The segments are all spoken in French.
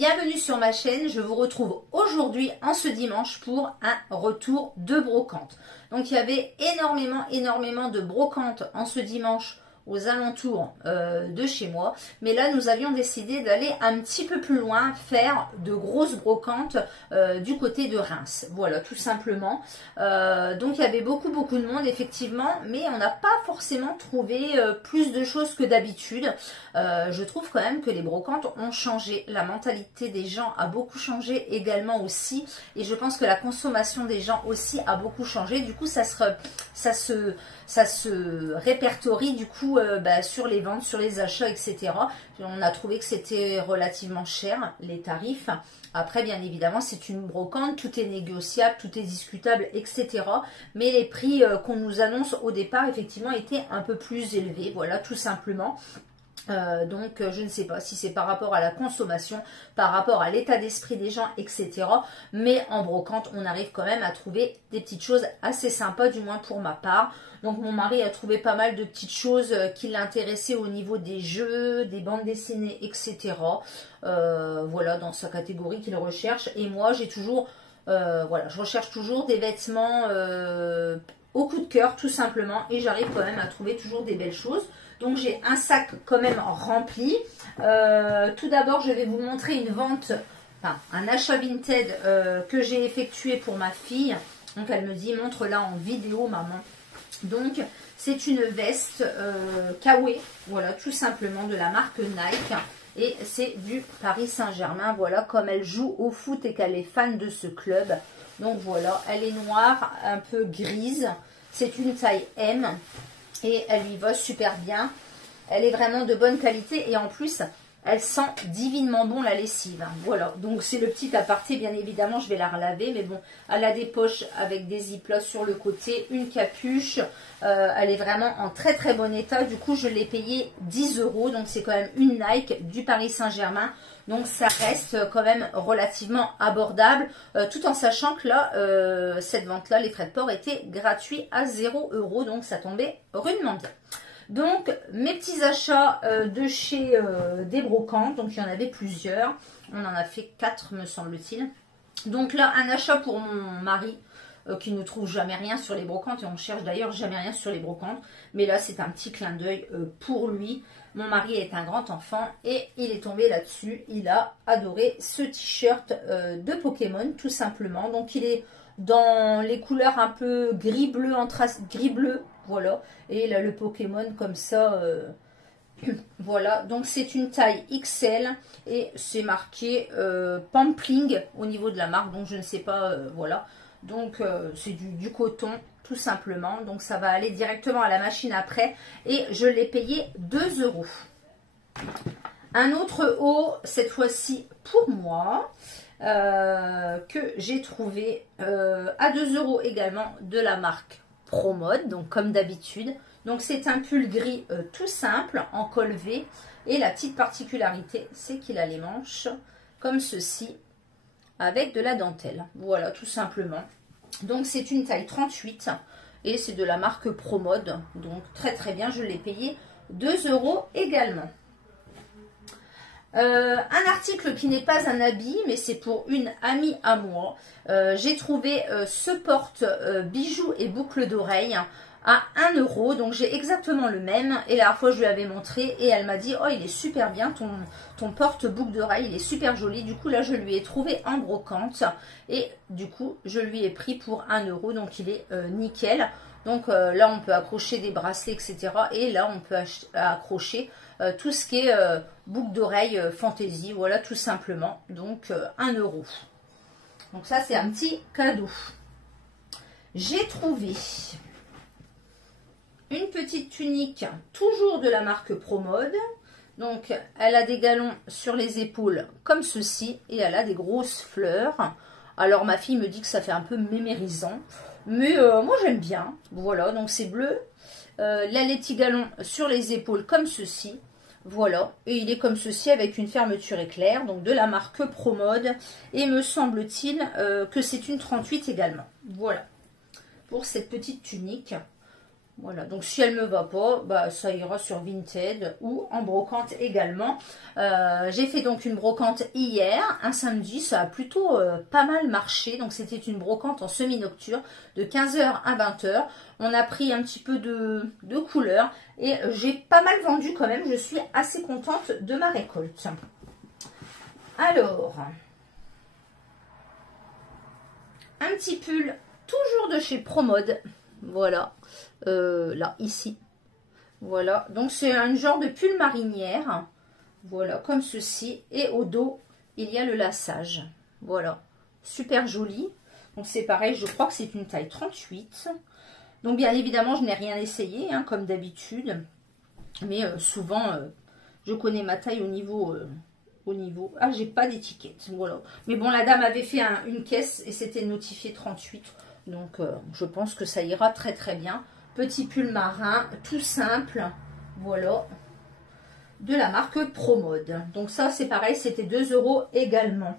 bienvenue sur ma chaîne. Je vous retrouve aujourd'hui en ce dimanche pour un retour de brocante. Donc il y avait énormément de brocantes en ce dimanche aux alentours de chez moi, mais là nous avions décidé d'aller un petit peu plus loin, faire de grosses brocantes du côté de Reims, voilà, tout simplement. Donc il y avait beaucoup de monde effectivement, mais on n'a pas forcément trouvé plus de choses que d'habitude. Je trouve quand même que les brocantes ont changé, la mentalité des gens a beaucoup changé également aussi, et je pense que la consommation des gens aussi a beaucoup changé. Du coup ça se répertorie du coup sur les ventes, sur les achats, etc. On a trouvé que c'était relativement cher, les tarifs. Après, bien évidemment, c'est une brocante, tout est négociable, tout est discutable, etc. Mais les prix qu'on nous annonce au départ, effectivement, étaient un peu plus élevés, voilà, tout simplement. Donc je ne sais pas si c'est par rapport à la consommation, par rapport à l'état d'esprit des gens, etc. Mais en brocante, on arrive quand même à trouver des petites choses assez sympas, du moins pour ma part. Donc mon mari a trouvé pas mal de petites choses qui l'intéressaient au niveau des jeux, des bandes dessinées, etc. Voilà, dans sa catégorie qu'il recherche. Et moi, j'ai toujours, voilà, je recherche toujours des vêtements au coup de cœur, tout simplement. Et j'arrive quand même à trouver toujours des belles choses. Donc j'ai un sac quand même rempli. Tout d'abord, je vais vous montrer une vente, enfin un achat Vinted que j'ai effectué pour ma fille. Donc elle me dit, montre-la en vidéo maman. Donc c'est une veste Kawaii, voilà, tout simplement de la marque Nike. Et c'est du Paris Saint-Germain, voilà, comme elle joue au foot et qu'elle est fan de ce club. Donc voilà, elle est noire, un peu grise. C'est une taille M. Et elle lui va super bien. Elle est vraiment de bonne qualité. Et en plus, elle sent divinement bon la lessive. Voilà. Donc c'est le petit aparté. Bien évidemment, je vais la relaver. Mais bon, elle a des poches avec des ziplocs sur le côté. Une capuche. Elle est vraiment en très bon état. Du coup, je l'ai payée 10 €. Donc c'est quand même une Nike du Paris Saint-Germain. Donc ça reste quand même relativement abordable, tout en sachant que là, cette vente-là, les frais de port étaient gratuits à 0 €, donc ça tombait rudement bien. Donc mes petits achats de chez des brocantes, donc il y en avait plusieurs, on en a fait 4 me semble-t-il. Donc là, un achat pour mon mari, qui ne trouve jamais rien sur les brocantes, et on cherche d'ailleurs jamais rien sur les brocantes, mais là c'est un petit clin d'œil pour lui. Mon mari est un grand enfant et il est tombé là-dessus, il a adoré ce t-shirt de Pokémon tout simplement. Donc il est dans les couleurs un peu gris-bleu, gris-bleu, voilà, et il a le Pokémon comme ça, voilà. Donc c'est une taille XL et c'est marqué Pampling au niveau de la marque, donc je ne sais pas, voilà. Donc c'est du coton tout simplement. Donc ça va aller directement à la machine après. Et je l'ai payé 2 €. Un autre haut, cette fois-ci pour moi, que j'ai trouvé à 2 € également, de la marque ProMode. Donc comme d'habitude. Donc c'est un pull gris tout simple en col V. Et la petite particularité, c'est qu'il a les manches comme ceci, avec de la dentelle. Voilà, tout simplement. Donc c'est une taille 38 et c'est de la marque ProMode. Donc très bien, je l'ai payé 2 € également. Un article qui n'est pas un habit, mais c'est pour une amie à moi. J'ai trouvé ce porte bijoux et boucles d'oreilles à 1 €, donc j'ai exactement le même. Et la dernière fois je lui avais montré et elle m'a dit, oh il est super bien ton porte boucle d'oreille, il est super joli. Du coup là je lui ai trouvé en brocante et du coup je lui ai pris pour 1 €, donc il est nickel. Donc là on peut accrocher des bracelets, etc. Et là on peut accrocher tout ce qui est boucle d'oreille fantaisie, voilà, tout simplement. Donc 1 €. Donc ça c'est un petit cadeau. J'ai trouvé une petite tunique, toujours de la marque ProMode. Donc, elle a des galons sur les épaules comme ceci. Et elle a des grosses fleurs. Alors, ma fille me dit que ça fait un peu mémérisant. Mais moi, j'aime bien. Voilà, donc c'est bleu. Là, les petits galons sur les épaules comme ceci. Voilà. Et il est comme ceci avec une fermeture éclair. Donc, de la marque ProMode. Et me semble-t-il que c'est une 38 également. Voilà. Pour cette petite tunique. Voilà, donc si elle me va pas, bah, ça ira sur Vinted ou en brocante également. J'ai fait donc une brocante hier, un samedi, ça a plutôt pas mal marché. Donc c'était une brocante en semi-nocturne de 15h à 20h. On a pris un petit peu de couleurs et j'ai pas mal vendu quand même. Je suis assez contente de ma récolte. Alors, un petit pull toujours de chez Promode. Voilà, là, ici. Voilà, donc c'est un genre de pull marinière. Voilà, comme ceci. Et au dos, il y a le lassage. Voilà, super joli. Donc c'est pareil, je crois que c'est une taille 38. Donc bien évidemment, je n'ai rien essayé, hein, comme d'habitude. Mais souvent, je connais ma taille au niveau... Ah, j'ai pas d'étiquette, voilà. Mais bon, la dame avait fait une caisse et c'était notifié 38. Donc, je pense que ça ira très très bien. Petit pull marin, tout simple. Voilà. De la marque Promode. Donc ça, c'est pareil, c'était 2 € également.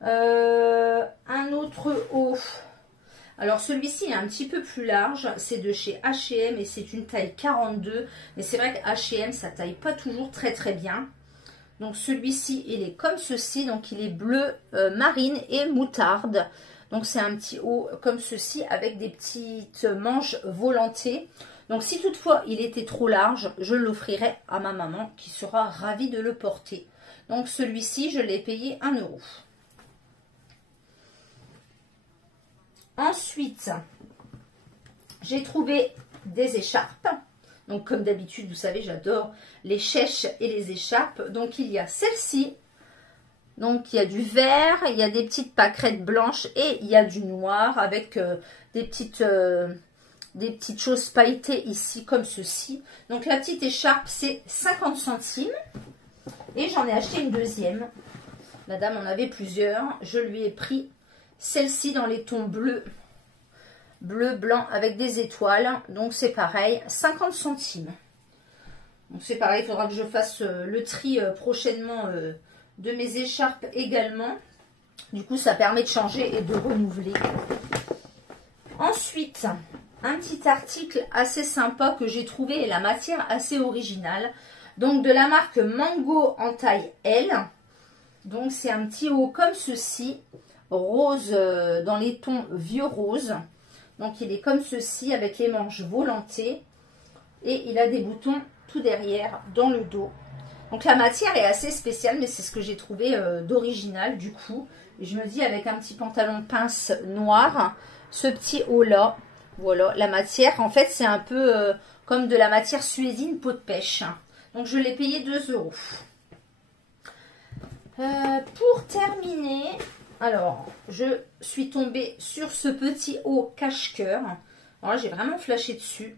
Un autre haut. Alors, celui-ci est un petit peu plus large. C'est de chez H&M et c'est une taille 42. Mais c'est vrai que H&M, ça taille pas toujours très très bien. Donc celui-ci, il est comme ceci. Donc il est bleu marine et moutarde. Donc c'est un petit haut comme ceci avec des petites manches volantées. Donc si toutefois il était trop large, je l'offrirai à ma maman qui sera ravie de le porter. Donc celui-ci, je l'ai payé 1 €. Ensuite, j'ai trouvé des écharpes. Donc, comme d'habitude, vous savez, j'adore les chèches et les écharpes. Donc, il y a celle-ci. Donc, il y a du vert, il y a des petites pâquerettes blanches et il y a du noir avec des petites choses pailletées ici, comme ceci. Donc, la petite écharpe, c'est 50 centimes. Et j'en ai acheté une deuxième. Madame en avait plusieurs. Je lui ai pris celle-ci dans les tons bleus. Bleu, blanc avec des étoiles. Donc c'est pareil, 50 centimes. Donc c'est pareil, il faudra que je fasse le tri prochainement de mes écharpes également. Du coup, ça permet de changer et de renouveler. Ensuite, un petit article assez sympa que j'ai trouvé et la matière assez originale. Donc de la marque Mango en taille L. Donc c'est un petit haut comme ceci, rose dans les tons vieux rose. Donc il est comme ceci avec les manches volantées et il a des boutons tout derrière dans le dos. Donc la matière est assez spéciale, mais c'est ce que j'ai trouvé d'original du coup. Et je me dis avec un petit pantalon pince noir, ce petit haut là, voilà, la matière en fait c'est un peu comme de la matière suésine peau de pêche. Donc je l'ai payé 2 €. Pour terminer, alors je suis tombée sur ce petit haut cache-cœur. Alors j'ai vraiment flashé dessus.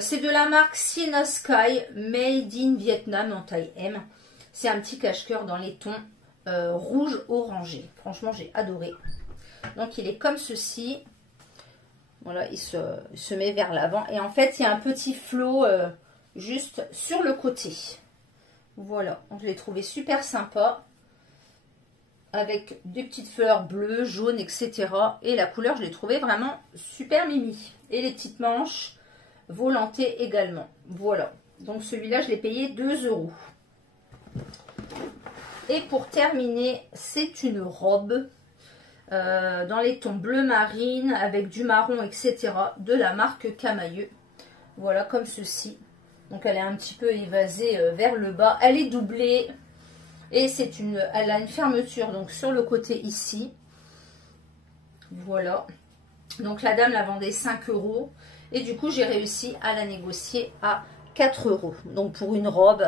C'est de la marque Sienna Sky, made in Vietnam en taille M. C'est un petit cache-cœur dans les tons rouge orangé. Franchement, j'ai adoré. Donc il est comme ceci. Voilà, il se met vers l'avant. Et en fait, il y a un petit flot juste sur le côté. Voilà, donc je l'ai trouvé super sympa. Avec des petites fleurs bleues, jaunes, etc. Et la couleur, je l'ai trouvé vraiment super mimi. Et les petites manches volantées également. Voilà. Donc celui-là, je l'ai payé 2 €. Et pour terminer, c'est une robe dans les tons bleu marine avec du marron, etc. de la marque Camailleux. Voilà, comme ceci. Donc elle est un petit peu évasée vers le bas. Elle est doublée. Et elle a une fermeture donc sur le côté ici. Voilà. Donc la dame la vendait 5 €. Et du coup j'ai réussi à la négocier à 4 €. Donc pour une robe,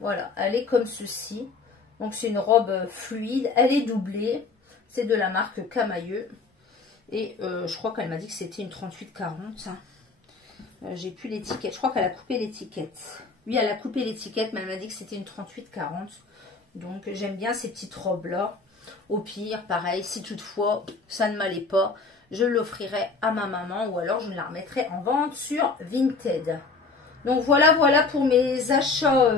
voilà, elle est comme ceci. Donc c'est une robe fluide, elle est doublée. C'est de la marque Camailleux. Et je crois qu'elle m'a dit que c'était une 38-40. J'ai plus l'étiquette. Je crois qu'elle a coupé l'étiquette. Oui, elle a coupé l'étiquette, mais elle m'a dit que c'était une 38-40. Donc j'aime bien ces petites robes là. Au pire, pareil, si toutefois ça ne m'allait pas, je l'offrirai à ma maman ou alors je la remettrai en vente sur Vinted. Donc voilà pour mes achats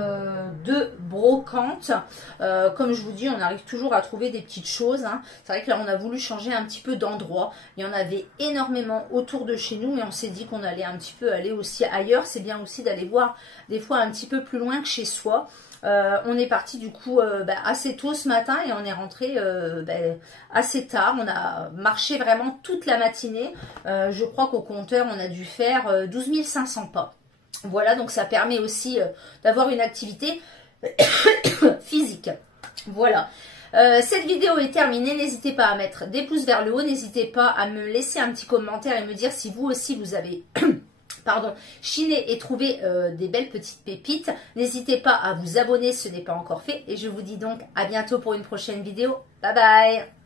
de brocante. Comme je vous dis, on arrive toujours à trouver des petites choses. Hein. C'est vrai que là, on a voulu changer un petit peu d'endroit. Il y en avait énormément autour de chez nous, mais on s'est dit qu'on allait un petit peu aller aussi ailleurs. C'est bien aussi d'aller voir des fois un petit peu plus loin que chez soi. On est parti du coup assez tôt ce matin et on est rentré assez tard. On a marché vraiment toute la matinée. Je crois qu'au compteur, on a dû faire 12 500 pas. Voilà, donc ça permet aussi d'avoir une activité physique. Voilà. Cette vidéo est terminée. N'hésitez pas à mettre des pouces vers le haut. N'hésitez pas à me laisser un petit commentaire et me dire si vous aussi vous avez pardon, chiné et trouvé des belles petites pépites. N'hésitez pas à vous abonner si ce n'est pas encore fait. Et je vous dis donc à bientôt pour une prochaine vidéo. Bye bye.